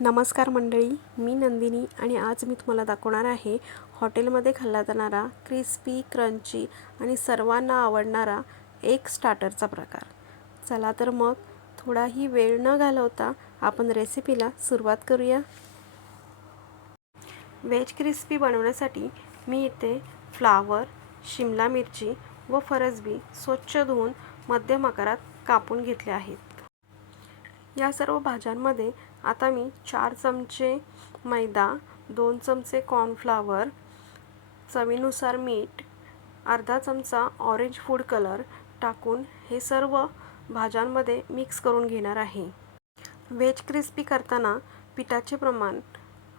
नमस्कार मंडळी मी नंदिनी आणि आज मी तुम्हाला दाखवणार आहे हॉटेलमध्ये खाल्ला जाणारा क्रिस्पी क्रंची आणि सर्वांना आवडणारा एक स्टार्टरचा प्रकार. चला तर मग थोडाही वेळ न घालवता आपण रेसिपीला सुरुवात करूया. व्हेज क्रिस्पी बनवण्यासाठी मी इथे फ्लावर शिमला मिरची व फरसबी स्वच्छ धुवून मध्यम आकारात कापून घेतले आहेत. या सर्व भाज्यांमध्ये आता मी चार चमचे मैदा दोन चमचे कॉर्नफ्लावर चवीनुसार मीठ अर्धा चमचा ऑरेंज फूड कलर टाकून हे सर्व भाज्यांमध्ये मिक्स करून घेणार आहे. व्हेज क्रिस्पी करताना पिठाचे प्रमाण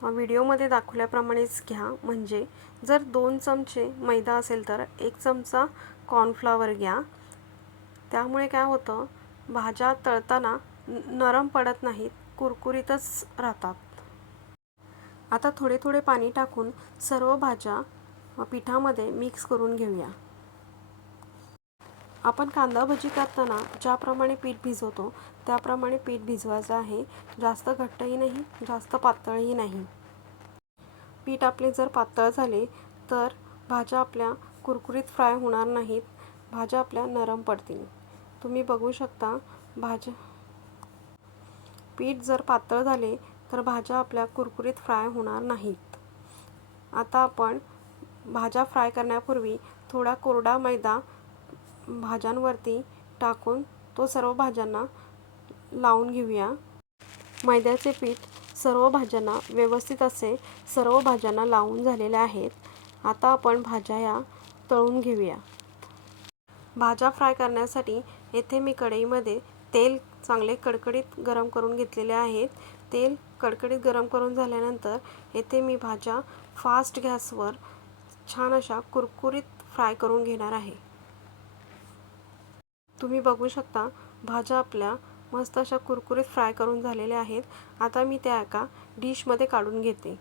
व्हिडिओमध्ये दाखवल्याप्रमाणेच घ्या. म्हणजे जर दोन चमचे मैदा असेल तर एक चमचा कॉर्नफ्लावर घ्या. त्यामुळे काय होतं? भाज्या तळताना नरम पडत नाहीत. कुरकुरीतच राहतात. आता थोडे थोडे पाणी टाकून सर्व भाज्या पिठामध्ये मिक्स करून घेऊया. आपण कांदा भजी करताना ज्याप्रमाणे पीठ भिजवतो त्याप्रमाणे पीठ भिजवायचं आहे. जास्त घट्टही नाही जास्त पातळही नाही. पीठ आपले जर पातळ झाले तर भाज्या आपल्या कुरकुरीत फ्राय होणार नाहीत. भाज्या आपल्या नरम पडतील. तुम्ही बघू शकता भाज्या पीठ जर पातळ झाले तर भाज्या आपल्या कुरकुरीत फ्राय होणार नाहीत. आता आपण भाज्या फ्राय करण्यापूर्वी थोडा कोरडा मैदा भाज्यांवरती टाकून तो सर्व भाज्यांना लावून घेऊया. मैद्याचे पीठ सर्व भाज्यांना व्यवस्थित असे सर्व भाज्यांना लावून झालेले आहेत. आता आपण भाज्या या तळून घेऊया. भाज्या फ्राय करण्यासाठी येथे मी कढईमध्ये तेल चांगले कडकडीत गरम करून घेतलेले आहेत. तेल कडकडीत गरम करून झाल्यानंतर येथे मी भाज्या फास्ट गॅसवर छान अशा कुरकुरीत फ्राय करून घेणार आहे. तुम्ही बघू शकता भाज्या आपल्या मस्त अशा कुरकुरीत फ्राय करून झालेल्या आहेत. आता मी त्या एका डिशमध्ये काढून घेते.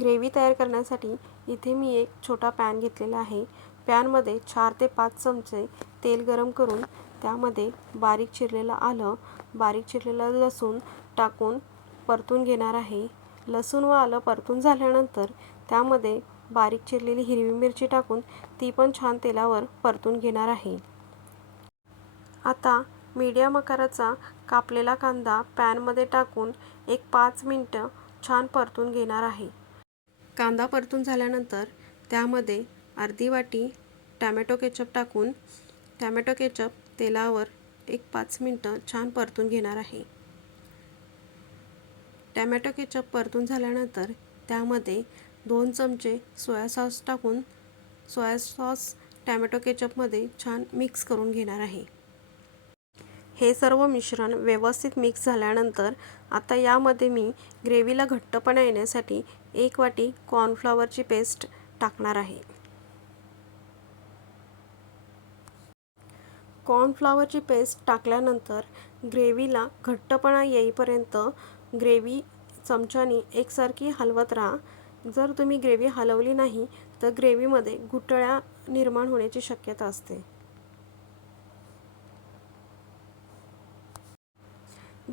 ग्रेव्ही तयार करण्यासाठी इथे मी एक छोटा पॅन घेतलेला आहे. पॅनमध्ये चार ते पाच चमचे तेल गरम करून त्यामध्ये बारीक चिरलेलं आलं बारीक चिरलेलं लसूण टाकून परतून घेणार आहे. लसूण व आलं परतून झाल्यानंतर त्यामध्ये बारीक चिरलेली हिरवी मिरची टाकून ती पण छान तेलावर परतून घेणार आहे. आता मीडियम आकाराचा कापलेला कांदा पॅनमध्ये टाकून एक पाच मिनटं छान परतून घेणार आहे. कांदा परतून झाल्यानंतर त्यामध्ये अर्धी वाटी टॅमॅटो केचप टाकून टॅमॅटो केचप तेलावर एक पाच मिनटं छान परतून घेणार आहे. टॅमॅटो केचप परतून झाल्यानंतर त्यामध्ये दोन चमचे सोया सॉस टाकून सोया सॉस टॅमॅटो केचपमध्ये छान मिक्स करून घेणार आहे. हे सर्व मिश्रण व्यवस्थित मिक्स झाल्यानंतर आता यामध्ये मी ग्रेव्हीला घट्टपणा येण्यासाठी एक वाटी कॉर्नफ्लॉवरची पेस्ट टाकणार आहे. कॉर्नफ्लॉवरची पेस्ट टाकल्यानंतर ग्रेव्हीला घट्टपणा येईपर्यंत ग्रेव्ही चमच्यानी एकसारखी हलवत राहा. जर तुम्ही ग्रेव्ही हलवली नाही तर ग्रेव्हीमध्ये गुटळ्या निर्माण होण्याची शक्यता असते.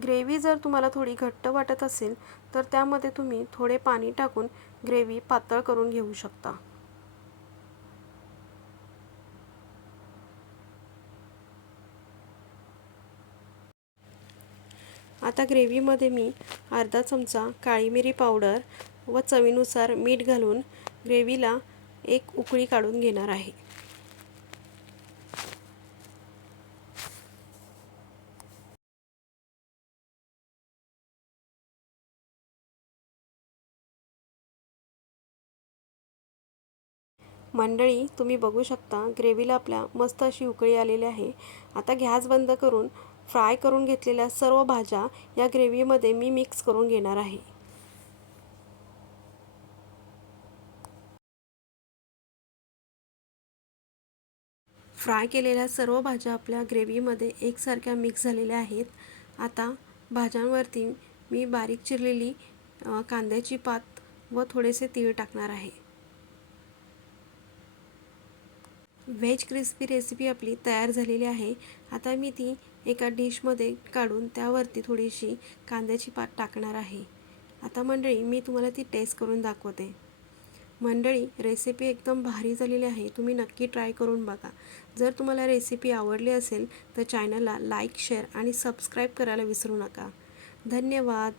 ग्रेव्ही जर तुम्हाला थोडी घट्ट वाटत असेल तर त्यामध्ये तुम्ही थोडे पाणी टाकून ग्रेव्ही पातळ करून घेऊ शकता. आता ग्रेव्हीमध्ये मी अर्धा चमचा काळी मिरी पावडर व चवीनुसार मीठ घालून ग्रेव्हीला एक उकळी काढून घेणार आहे. मंडळी तुम्ही बघू शकता ग्रेव्हीला आपल्या मस्त अशी उकळी आलेली आहे. आता गॅस बंद करून फ्राय करून घेतलेल्या सर्व भाज्या या ग्रेव्हीमध्ये मी मिक्स करून घेणार आहे. फ्राय केलेल्या सर्व भाज्या आपल्या ग्रेव्हीमध्ये एकसारख्या मिक्स झालेल्या आहेत. आता भाज्यांवरती मी बारीक चिरलेली कांद्याची पात व थोडेसे तीळ टाकणार आहे. व्हेज क्रिस्पी रेसिपी आपली तयार झालेली आहे. आता मी ती एका डिशमध्ये काढून त्यावरती थोडीशी कांद्याची पात टाकणार आहे. आता मंडळी मी तुम्हाला ती टेस्ट करून दाखवते. मंडळी रेसिपी एकदम भारी झालेली आहे. तुम्ही नक्की ट्राय करून बघा. जर तुम्हाला रेसिपी आवडली असेल तर चॅनलला लाईक शेअर आणि सबस्क्राईब करायला विसरू नका. धन्यवाद.